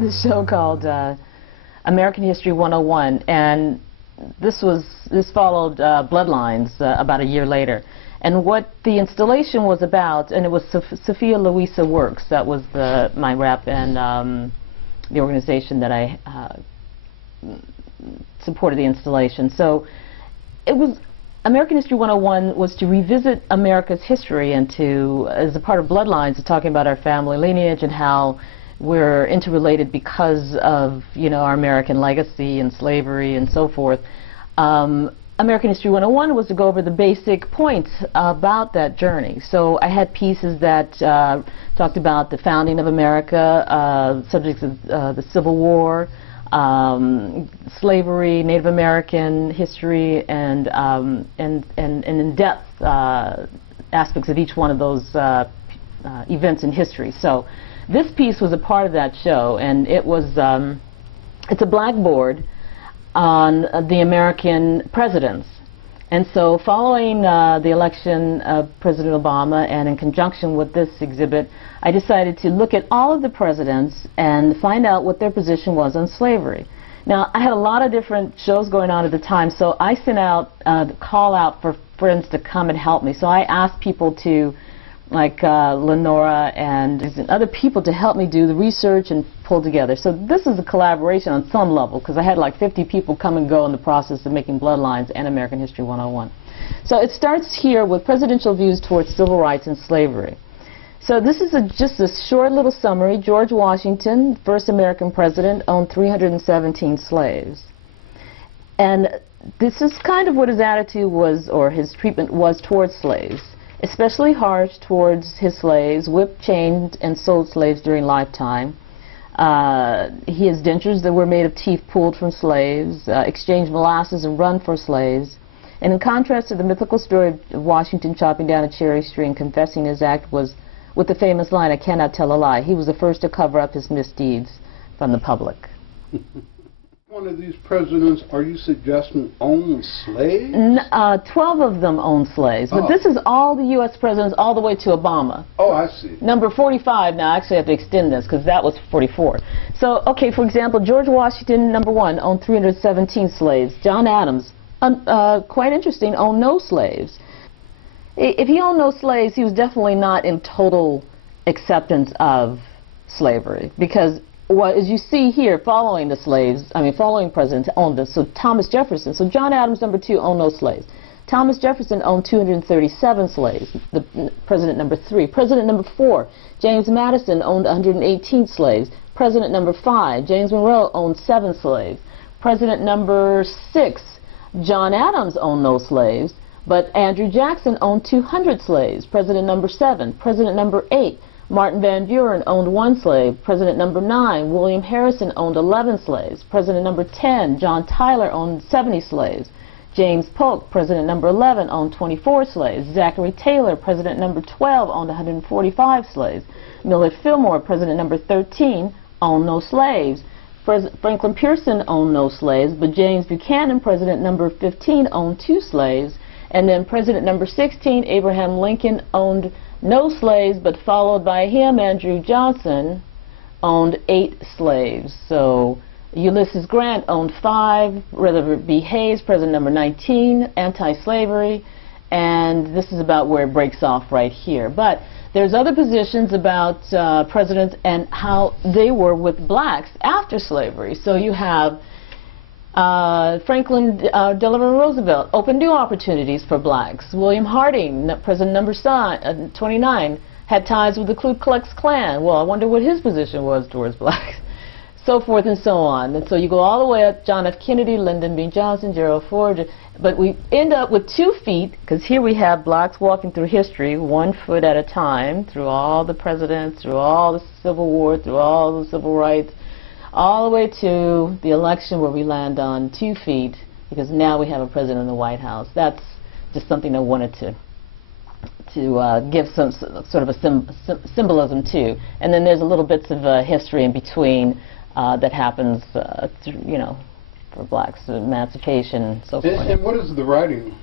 this show called American History 101, and this followed Bloodlines about a year later. And what the installation was about, and it was Sophia Louisa Works, that was my rep and the organization that I supported the installation. So it was, American History 101 was to revisit America's history and to, as a part of Bloodlines, talking about our family lineage and how we're interrelated because of, you know, our American legacy and slavery and so forth. American History 101 was to go over the basic points about that journey. So I had pieces that talked about the founding of America, subjects of the Civil War, slavery, Native American history, and in-depth aspects of each one of those events in history. So this piece was a part of that show, and it was it's a blackboard on the American presidents. And so following the election of President Obama, and in conjunction with this exhibit, I decided to look at all of the presidents and find out what their position was on slavery. Now, I had a lot of different shows going on at the time, so I sent out the call out for friends to come and help me. So I asked people to, like Lenora and other people, to help me do the research and pull together. So this is a collaboration on some level, because I had like 50 people come and go in the process of making Bloodlines and American History 101. So it starts here with presidential views towards civil rights and slavery. So this is just a short little summary. George Washington, first American president, owned 317 slaves. And this is kind of what his attitude was, or his treatment was, towards slaves. Especially harsh towards his slaves, whipped, chained, and sold slaves during lifetime. He has dentures that were made of teeth pulled from slaves, exchanged molasses and run for slaves. And in contrast to the mythical story of Washington chopping down a cherry tree and confessing his act was with the famous line, "I cannot tell a lie," he was the first to cover up his misdeeds from the public. One of these presidents, are you suggesting, owned slaves? 12 of them owned slaves, but this is all the U.S. presidents all the way to Obama. Oh, I see. Number 45, now I actually have to extend this because that was 44. So, okay, for example, George Washington, number 1, owned 317 slaves. John Adams, quite interesting, owned no slaves. If he owned no slaves, he was definitely not in total acceptance of slavery, because what, as you see here, following the slaves, following presidents owned this. So Thomas Jefferson, so John Adams, number 2, owned no slaves. Thomas Jefferson owned 237 slaves, the president number 3. President number 4, James Madison, owned 118 slaves. President number 5, James Monroe, owned 7 slaves. President number 6, John Adams, owned no slaves, but Andrew Jackson owned 200 slaves. President number 7. President number 8, Martin Van Buren, owned 1 slave. President number 9, William Harrison, owned 11 slaves. President number 10, John Tyler, owned 70 slaves. James Polk, president number 11, owned 24 slaves. Zachary Taylor, president number 12, owned 145 slaves. Millard Fillmore, president number 13, owned no slaves. Franklin Pierson owned no slaves, but James Buchanan, president number 15, owned 2 slaves. And then president number 16, Abraham Lincoln, owned no slaves, but followed by him, Andrew Johnson, owned 8 slaves. So Ulysses Grant owned 5, Rutherford B. Hayes, president number 19, anti-slavery, and this is about where it breaks off right here. But there's other positions about presidents and how they were with blacks after slavery. So you have Franklin Delano Roosevelt opened new opportunities for blacks. William Harding, president number 29, had ties with the Ku Klux Klan. Well, I wonder what his position was towards blacks. So forth and so on. And so you go all the way up, John F. Kennedy, Lyndon B. Johnson, Gerald Ford, but we end up with 2 feet, because here we have blacks walking through history 1 foot at a time, through all the presidents, through all the Civil War, through all the civil rights, all the way to the election where we land on 2 feet, because now we have a president in the White House. That's just something I wanted to give some sort of a symbolism to. And then there's a little bits of history in between that happens, you know, for blacks, emancipation and so forth. And what is the writing?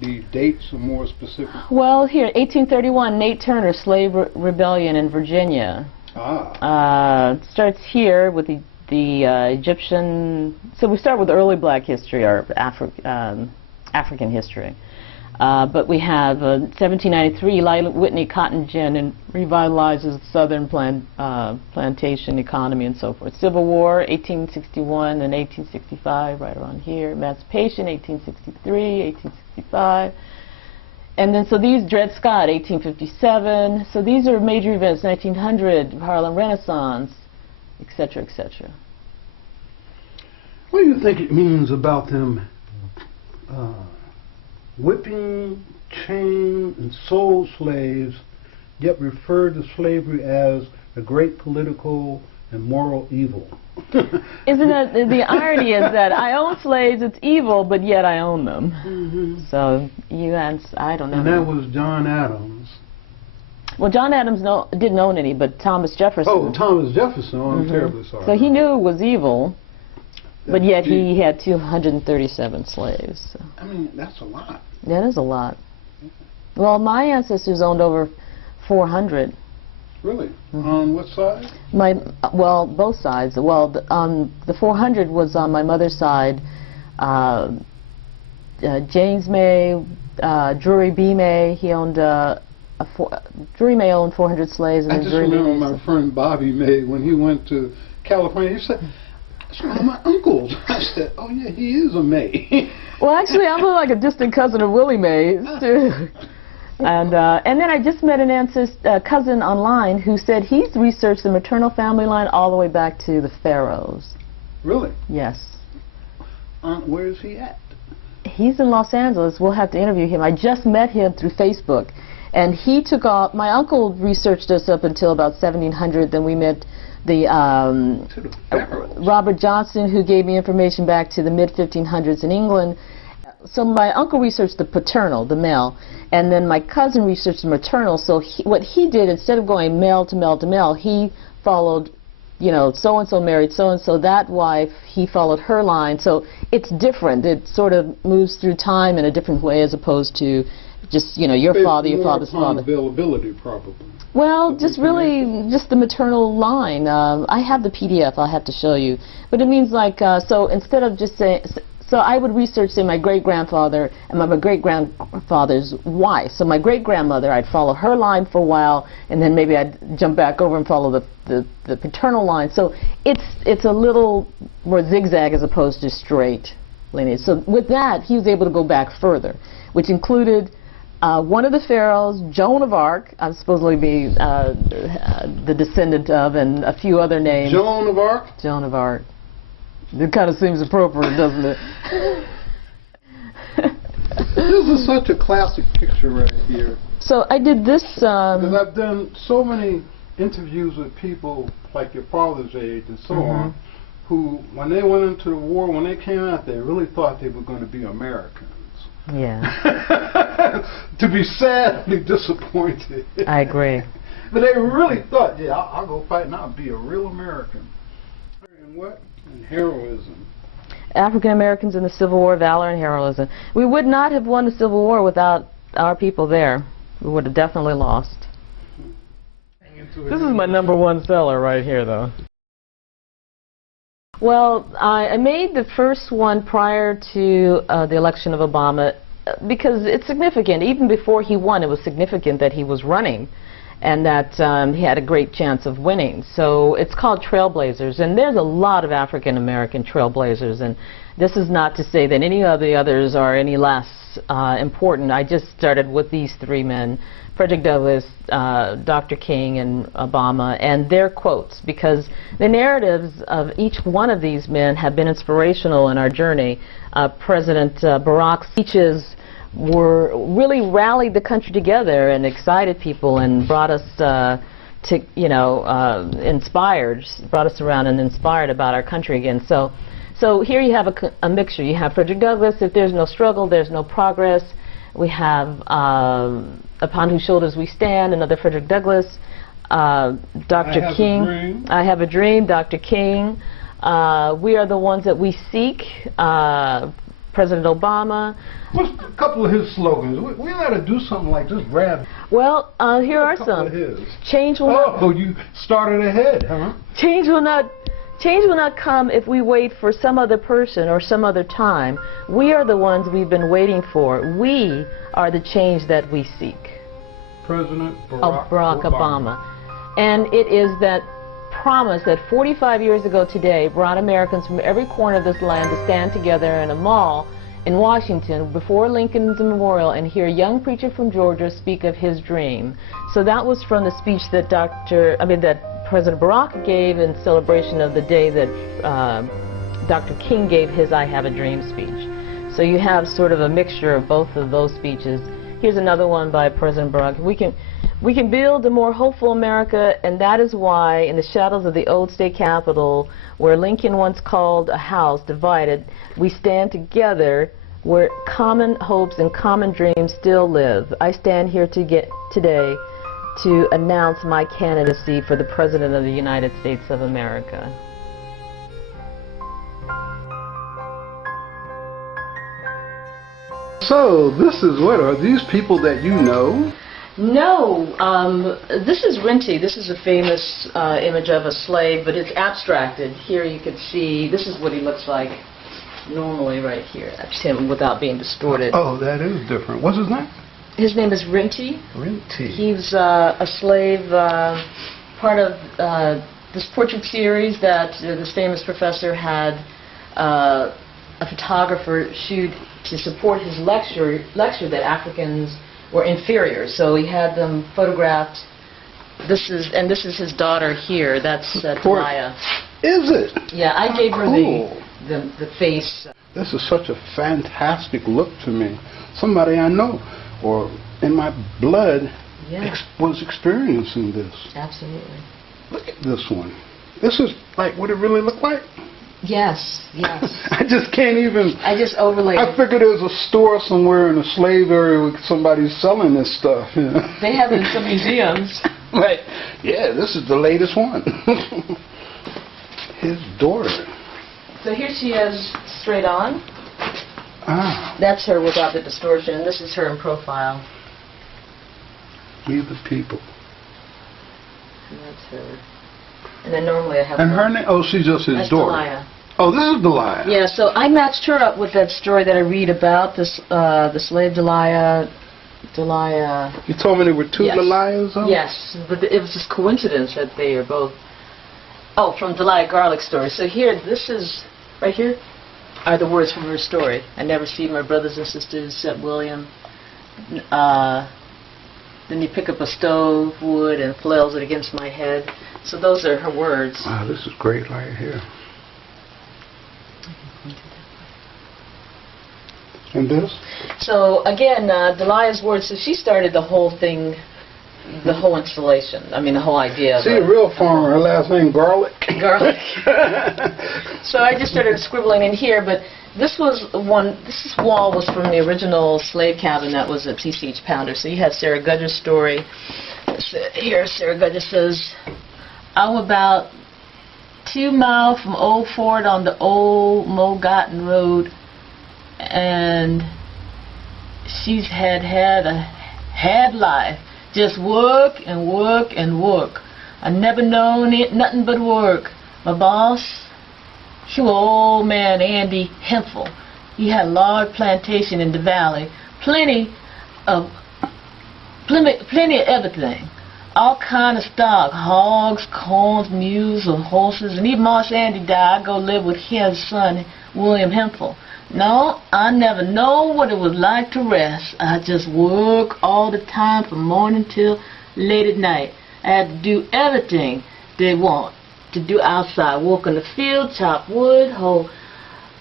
The dates are more specific? Well, here, 1831, Nate Turner, slave rebellion in Virginia. Starts here with the Egyptian. So we start with early black history or African history. But we have 1793, Eli Whitney cotton gin and revitalizes southern plantation economy and so forth. Civil War, 1861 and 1865, right around here. Emancipation, 1863, 1865. And then, so these, Dred Scott, 1857. So these are major events, 1900, Harlem Renaissance, etc., etc. What do you think it means about them whipping, chained, and sold slaves, yet referred to slavery as a great political and moral evil? Isn't that the irony is that I own slaves, it's evil, but yet I own them. Mm-hmm. So I don't know. And that was John Adams. Well, John Adams didn't own any, but Thomas Jefferson. Oh, Thomas Jefferson. Oh, I'm terribly sorry. So he knew it was evil, but yet he had 237 slaves. So. I mean, that's a lot. That is a lot. Well, my ancestors owned over 400. Really? Mm-hmm. On what side? Well, both sides. Well, the 400 was on my mother's side. James May, Drury B. May, he owned Drury May owned 400 slaves. And I just remember my friend Bobby May, when he went to California, he said, "That's one of my uncles." I said, "Oh yeah, he is a May." Well, actually, I'm like a distant cousin of Willie Mays, too. And then I just met an cousin online who said he's researched the maternal family line all the way back to the pharaohs. Really? Yes. Where is he at? He's in Los Angeles. We'll have to interview him. I just met him through Facebook. And he took off. My uncle researched us up until about 1700. Then we met the Robert Johnson, who gave me information back to the mid-1500s in England. So my uncle researched the paternal, the male, and then my cousin researched the maternal. So what he did, instead of going male to male to male, he followed, you know, so-and-so married so-and-so, that wife, he followed her line. So it's different. It sort of moves through time in a different way as opposed to just, you know, your father, your father's father. Availability, probably. Well, just really, just the maternal line. I have the PDF. I'll have to show you. But it means like, so instead of just saying, so I would research, say, my great-grandfather and my great-grandfather's wife. So my great-grandmother, I'd follow her line for a while, and then maybe I'd jump back over and follow the paternal line. So it's a little more zigzag as opposed to straight lineage. So with that, he was able to go back further, which included one of the pharaohs, Joan of Arc, I'm supposedly be the descendant of, and a few other names. Joan of Arc? Joan of Arc. It kind of seems appropriate, doesn't it? This is such a classic picture right here. So I did this. Because I've done so many interviews with people like your father's age and so on, who, when they went into the war, when they came out, they really thought they were going to be Americans. Yeah. To be sadly disappointed. I agree. But they really thought, yeah, I'll go fight and I'll be a real American. And what? And heroism. African Americans in the Civil War, valor and heroism. We would not have won the Civil War without our people there. We would have definitely lost. This is my #1 seller right here, though. Well, I made the first one prior to the election of Obama because it's significant. Even before he won, it was significant that he was running and that he had a great chance of winning. So it's called Trailblazers, and there's a lot of African American trailblazers, and this is not to say that any of the others are any less important. I just started with these three men, Frederick Douglass, Dr. King, and Obama, and their quotes, because the narratives of each one of these men have been inspirational in our journey. President Barack's speeches really rallied the country together and excited people and brought us to, you know, brought us around and inspired about our country again. So here you have a mixture. You have Frederick Douglass, if there's no struggle, there's no progress. We have Upon Whose Shoulders We Stand, another Frederick Douglass. Dr. King, I Have a Dream, Dr. King. We Are the Ones That We Seek. President Obama. What's a couple of his slogans? We ought to do something like this, grab. Well, here are A couple some. of his. Change will not. Oh, you started ahead, huh? Change will not come if we wait for some other person or some other time. We are the ones we've been waiting for. We are the change that we seek. President Barack Obama. And it is that promise that 45 years ago today brought Americans from every corner of this land to stand together in a mall in Washington before Lincoln's Memorial and hear a young preacher from Georgia speak of his dream. So that was from the speech that that President Barack gave in celebration of the day that Dr. King gave his I Have a Dream speech. So you have sort of a mixture of both of those speeches. Here's another one by President Barack. We can build a more hopeful America, and that is why, in the shadows of the old state capitol, where Lincoln once called a house divided, we stand together where common hopes and common dreams still live. I stand here today to announce my candidacy for the President of the United States of America. So, this is what? Are these people that you know? No, this is Renty. This is a famous image of a slave, but it's abstracted. Here you can see, this is what he looks like normally right here. That's him without being distorted. Oh, that is different. What's his name? His name is Renty. Renty. He's a slave, part of this portrait series that this famous professor had a photographer shoot to support his lecture that Africans were inferior. So he had them photographed. This is his daughter here. That's Delia. Is it? Yeah, I gave her Cool. the face. This is such a fantastic look to me. Somebody I know, or in my blood, was experiencing this. Absolutely. Look at this one. This is like what it really looked like. Yes, yes. I just can't even. I just overlaid I it. figured there's a store somewhere in a slave area where somebody's selling this stuff. You know? They have it in some museums. Like, yeah, this is the latest one. His daughter. So here she is straight on. Ah. That's her without the distortion, and this is her in profile. We the people. And that's her. And then normally I have And her name? Oh, she's just his that's daughter. Delia. Oh, this is Delia. Yeah, so I matched her up with that story that I read about this, the slave Delia. You told me there were two Yes. Delias? Huh? Yes, but it was just coincidence that they are both. Oh, from Delia Garlick's story. So here, this is right here are the words from her story. I never see my brothers and sisters except William. Then you pick up a stove, wood, and flails it against my head. So those are her words. Wow, this is great right here. And this? So again, Delia's words. So she started the whole thing, the whole installation. I mean, the whole idea. See, a real farmer. Her last name Garlick. Garlic. So I just started scribbling in here, but this wall was from the original slave cabin that was at C.C.H. Pounder. So you have Sarah Gudger's story. Here, Sarah Gudger says, I'm about 2 miles from Old Fort on the old Mogotten Road, and she's had life. Just work and work and work. I never known it nothing but work. My boss, he was old man Andy Hemphill. He had a large plantation in the valley. Plenty of everything. All kind of stock, hogs, corns, mules, and horses. And even Marse Andy died, I go live with his son, William Hemphill. No, I never know what it was like to rest. I just work all the time from morning till late at night. I had to do everything they want to do outside. Work in the field, chop wood, hoe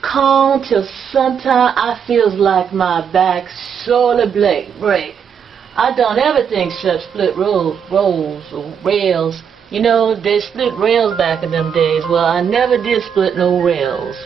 corn till sometime I feels like my back sorely break. I done everything except split rolls or rails. You know, they split rails back in them days. Well, I never did split no rails.